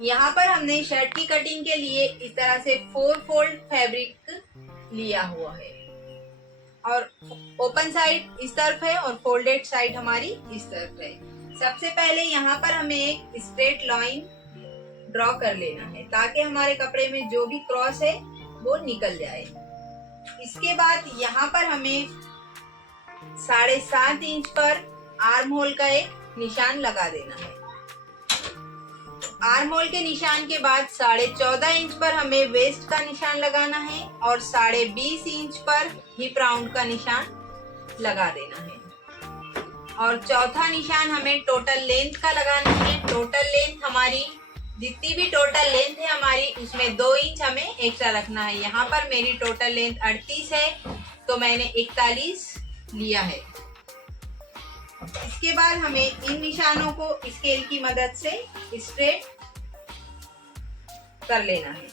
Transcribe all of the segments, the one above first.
यहाँ पर हमने शर्ट की कटिंग के लिए इस तरह से 4 फोल्ड फैब्रिक लिया हुआ है और ओपन साइड इस तरफ है और फोल्डेड साइड हमारी इस तरफ है। सबसे पहले यहाँ पर हमें एक स्ट्रेट लाइन ड्रॉ कर लेना है ताकि हमारे कपड़े में जो भी क्रॉस है वो निकल जाए। इसके बाद यहाँ पर हमें 7.5 इंच पर आर्म होल का एक निशान लगा देना है। आर्म होल के निशान के बाद 14.5 इंच पर हमें वेस्ट का निशान लगाना है और 20.5 इंच पर हिप राउंड का निशान लगा देना है। और चौथा निशान हमें टोटल लेंथ का लगाना है। टोटल लेंथ हमारी जितनी भी टोटल लेंथ है हमारी उसमें 2 इंच हमें एक्स्ट्रा रखना है। यहाँ पर मेरी टोटल लेंथ 38 है तो मैंने 41 लिया है। इसके बाद हमें इन निशानों को स्केल की मदद से स्ट्रेट कर लेना है।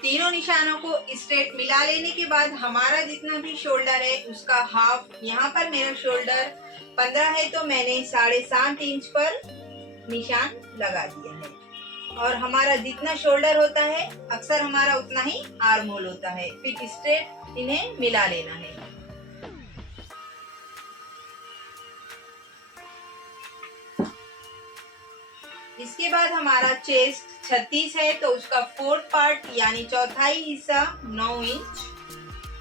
तीनों निशानों को स्ट्रेट मिला लेने के बाद हमारा जितना भी शोल्डर है उसका हाफ, यहाँ पर मेरा शोल्डर 15 है तो मैंने 7.5 इंच पर निशान लगा दिया है। और हमारा जितना शोल्डर होता है अक्सर हमारा उतना ही आर्म होल होता है। फिर स्ट्रेट इन्हें मिला लेना है। इसके बाद हमारा चेस्ट 36 है तो उसका 4th पार्ट यानी चौथाई हिस्सा 9 इंच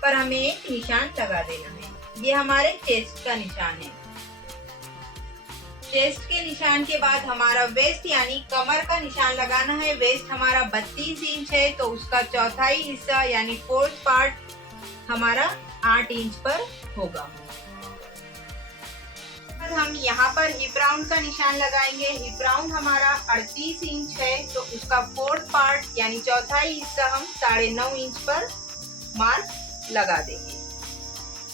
पर हमें एक निशान लगा देना है। ये हमारे चेस्ट का निशान है। चेस्ट के निशान के बाद हमारा वेस्ट यानी कमर का निशान लगाना है। वेस्ट हमारा 32 इंच है तो उसका चौथाई हिस्सा यानी 4th पार्ट हमारा 8 इंच पर होगा। हम यहाँ पर हिप राउंड का निशान लगाएंगे। हिप राउंड हमारा 38 इंच है तो उसका 4th पार्ट यानी चौथाई हिस्सा हम 9.5 इंच पर मार्क लगा देंगे।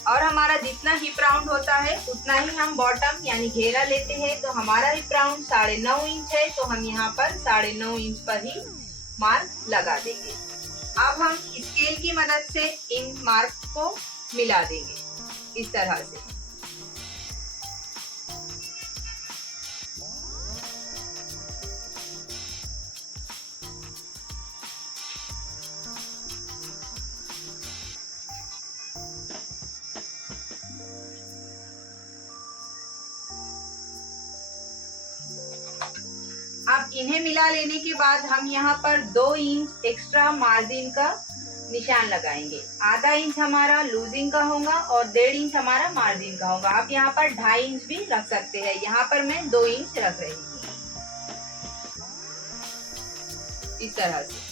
और हमारा जितना हिप राउंड होता है उतना ही हम बॉटम यानी घेरा लेते हैं। तो हमारा हिप राउंड 9.5 इंच है तो हम यहाँ पर 9.5 इंच पर ही मार्क लगा देंगे। अब हम स्केल की मदद से इन मार्क को मिला देंगे इस तरह से। अब इन्हें मिला लेने के बाद हम यहाँ पर 2 इंच एक्स्ट्रा मार्जिन का निशान लगाएंगे। आधा इंच हमारा लूजिंग का होगा और 1.5 इंच हमारा मार्जिन का होगा। आप यहाँ पर 2.5 इंच भी रख सकते हैं। यहाँ पर मैं 2 इंच रख रही हूँ इस तरह से।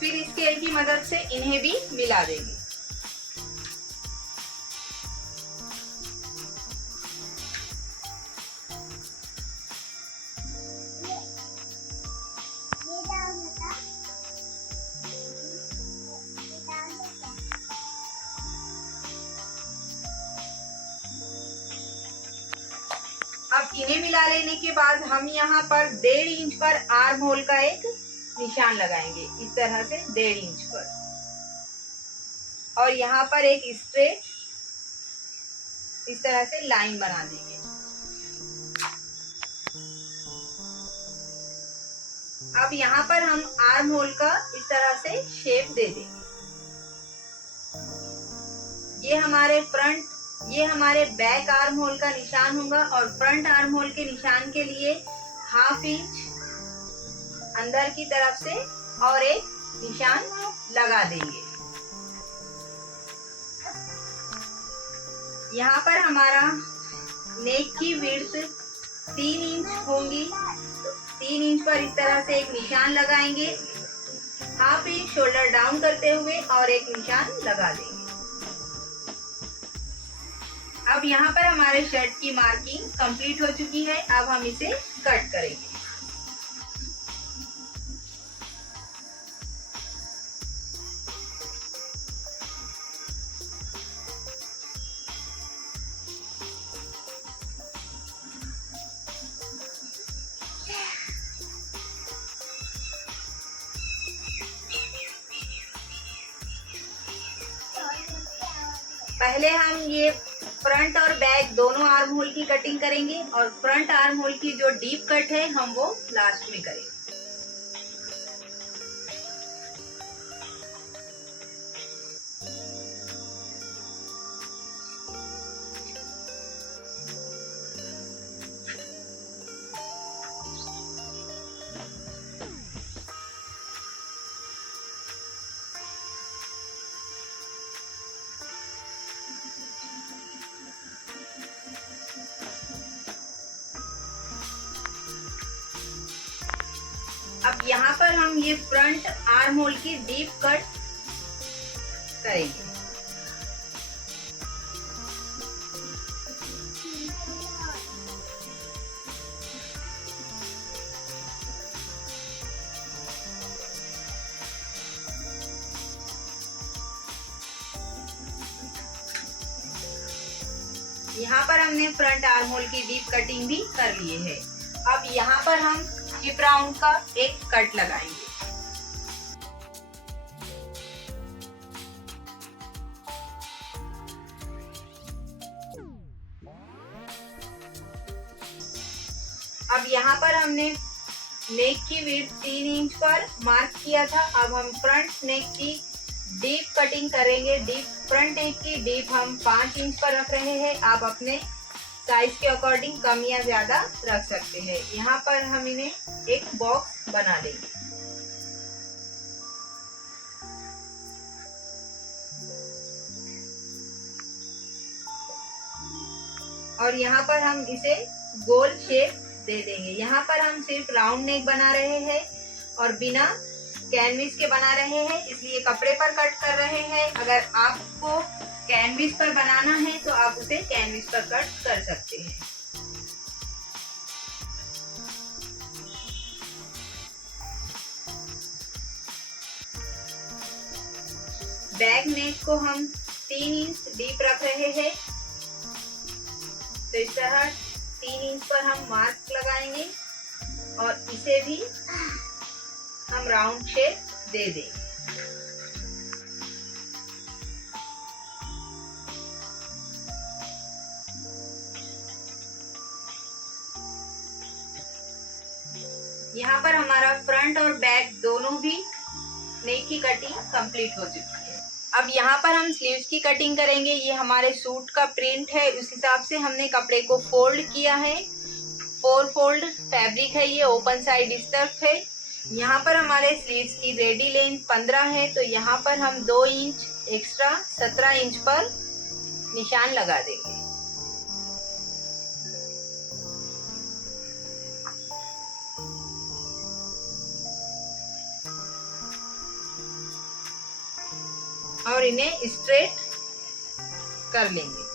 फिर स्केल की मदद से इन्हें भी मिला देंगे। अब इन्हें मिला लेने के बाद हम यहाँ पर 1.5 इंच पर आर्म होल का एक निशान लगाएंगे इस तरह से 1.5 इंच पर। और यहाँ पर एक स्ट्रेट इस तरह से लाइन बना देंगे। अब यहाँ पर हम आर्म होल का इस तरह से शेप दे देंगे। ये हमारे बैक आर्म होल का निशान होगा और फ्रंट आर्म होल के निशान के लिए 1/2 इंच अंदर की तरफ से और एक निशान लगा देंगे। यहाँ पर हमारा नेक की विड्थ 3 इंच होंगी। 3 इंच पर इस तरह से एक निशान लगाएंगे। 1/2 इंच शोल्डर डाउन करते हुए और एक निशान लगा देंगे। अब यहाँ पर हमारे शर्ट की मार्किंग कंप्लीट हो चुकी है। अब हम इसे कट करेंगे। पहले हम ये फ्रंट और बैक दोनों आर्म होल की कटिंग करेंगे और फ्रंट आर्म होल की जो डीप कट है हम वो लास्ट में करेंगे। अब यहाँ पर हम ये फ्रंट आर्म होल की डीप कट करेंगे। यहाँ पर हमने फ्रंट आर्म होल की डीप कटिंग भी कर लिए है। अब यहाँ पर हम हिप राउंड का एक कट लगाएंगे। अब यहाँ पर हमने नेक की विड्थ 3 इंच पर मार्क किया था। अब हम फ्रंट नेक की डीप कटिंग करेंगे। फ्रंट नेक की डीप हम 5 इंच पर रख रहे हैं। आप अपने साइज के अकॉर्डिंग कम या ज्यादा रख सकते हैं। यहाँ पर हम इन्हें एक बॉक्स बना देंगे। और यहाँ पर हम इसे गोल शेप दे देंगे। यहाँ पर हम सिर्फ राउंड नेक बना रहे हैं और बिना कैनविस के बना रहे हैं, इसलिए कपड़े पर कट कर रहे हैं। अगर आपको कैनविस पर बनाना है तो आप उसे कैनविस पर कट कर सकते हैं। बैक नेक को हम 3 इंच डीप रख रहे हैं, तो इस तरह 3 इंच पर हम मार्क लगाएंगे और इसे भी हम राउंड शेप दे देंगे। यहाँ पर हमारा फ्रंट और बैक दोनों भी नेक की कटिंग कंप्लीट हो चुकी है। अब यहाँ पर हम स्लीव्स की कटिंग करेंगे। ये हमारे सूट का प्रिंट है, उस हिसाब से हमने कपड़े को फोल्ड किया है। 4 फोल्ड फैब्रिक है, ये ओपन साइड इस तरफ है। यहाँ पर हमारे स्लीव्स की रेडी लेंथ 15 है, तो यहाँ पर हम 2 इंच एक्स्ट्रा 17 इंच पर निशान लगा देंगे। और इन्हें स्ट्रेट कर लेंगे।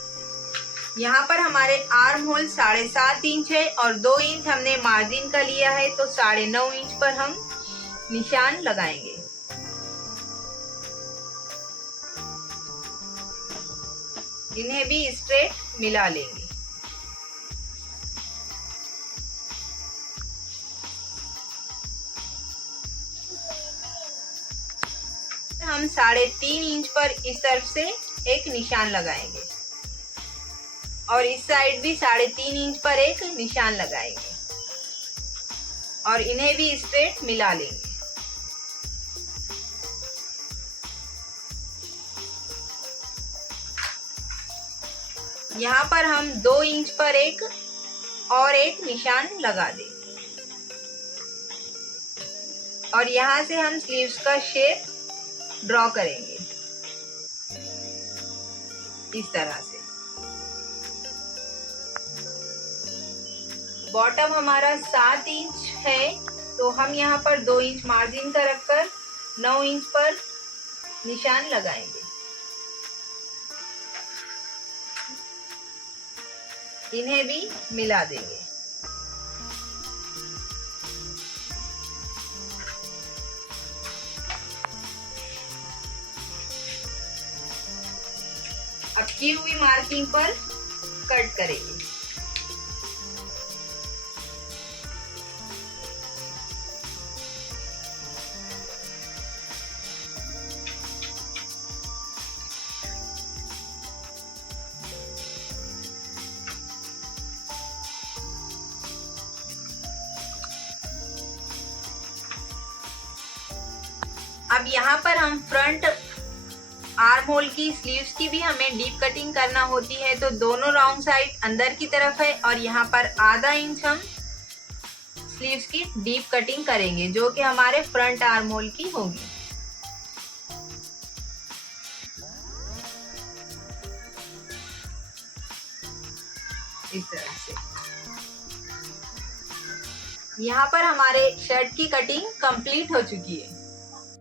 यहाँ पर हमारे आर्म होल 7.5 इंच है और 2 इंच हमने मार्जिन का लिया है, तो 9.5 इंच पर हम निशान लगाएंगे। इन्हें भी स्ट्रेट मिला लेंगे। हम 3.5 इंच पर इस तरफ से एक निशान लगाएंगे और इस साइड भी 3.5 इंच पर एक निशान लगाएंगे और इन्हें भी स्ट्रेट मिला लेंगे। यहाँ पर हम 2 इंच पर एक निशान लगा देंगे और यहाँ से हम स्लीव्स का शेप ड्रॉ करेंगे इस तरह से। बॉटम हमारा 7 इंच है, तो हम यहाँ पर 2 इंच मार्जिन का रखकर 9 इंच पर निशान लगाएंगे। इन्हें भी मिला देंगे। अब की हुई मार्किंग पर कट करेंगे। अब यहाँ पर हम फ्रंट आर्म होल की स्लीव्स की भी हमें डीप कटिंग करना होती है, तो दोनों राउंड साइड अंदर की तरफ है और यहाँ पर आधा इंच हम स्लीव्स की डीप कटिंग करेंगे, जो कि हमारे फ्रंट आर्म होल की होगी। इस तरह से यहाँ पर हमारे शर्ट की कटिंग कंप्लीट हो चुकी है।